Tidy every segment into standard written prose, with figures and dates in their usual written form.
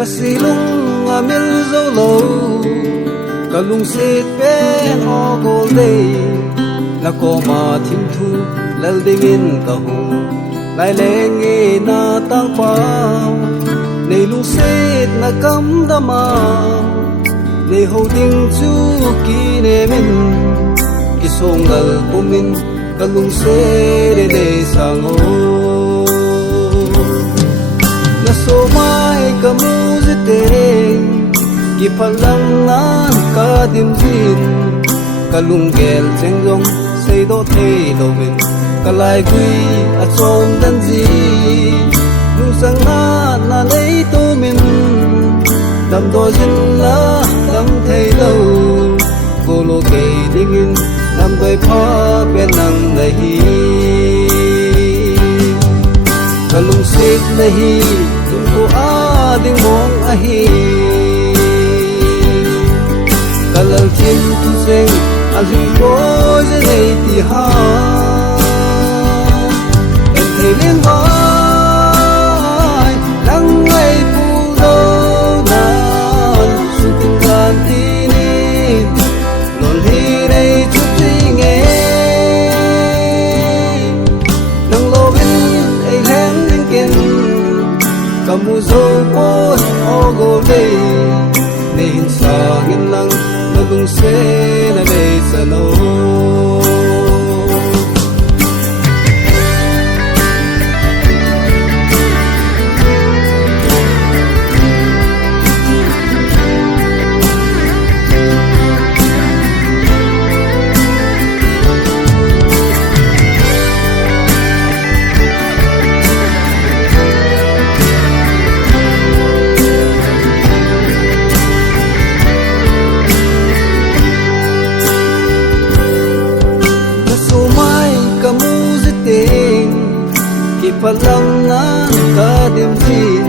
kasilung amil zolo kalung sit pen o gol day na ko ma thim thu lal dingin ka hu lai leng e na tang pa nei lung sit na kam da ma nei ho ding chu ki ne min ki song gal pumin kalung se de de sang o na so mai ka mu zite ki phalang nan ka dim jin kalung gel cheng jong sei do thei do min kalai gui a chom dan ji lung sang na lei to min dam do jin la dam thei lo cô lô kê ding in nam đôi pha bên nang nahi kalung sit nahi tum ko a ding mong a hi kalal chin tu seng a hu ko je nei ti ha en thei len vai nang ngai pu do na su tin gan ti ni lon hi nei chu ti nge nang lo bin ai hen ding ken kamu zo po o go de nei sa ngin lang na lung se na le sa no phalam nan ka dim jin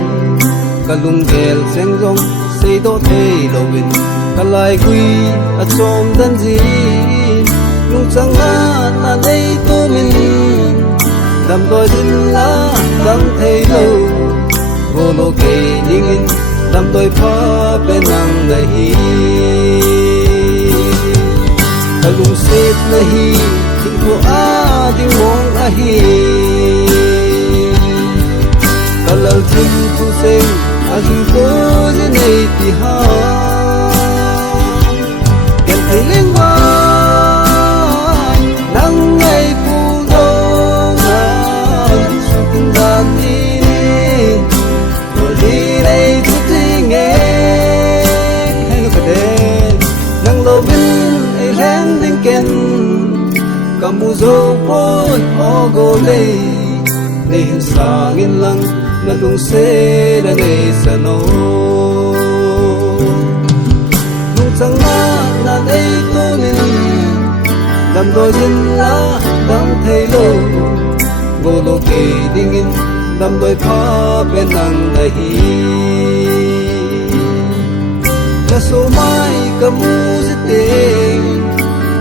kalung gel seng jong sei do thei lo win kalai gui a chom dan ji lung chang na nei to min dam do jin la dam thei lo go lo ke ding in dam doi pha bên nang nahi kalung set nahi thing ko a ding mong a hi kalal thim tu seng a hu ko je nei ti ha ken thei leng vai nang ngai pu do na su tin dan ti to li nei tu ti nge hai lo ka de nang lo bin ai len ding ken kamu zo pon o go le nei sang in lang na lung se na nei sa no lung chang na nei to min dam do jin la dam thei lo go lo ke ding in dam doi pha bên nang nahi ka so mai ka mu zite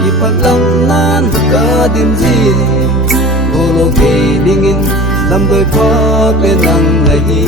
ki phalang nan ka dim ji go lo ke ding in dam đôi pha bên nang nahi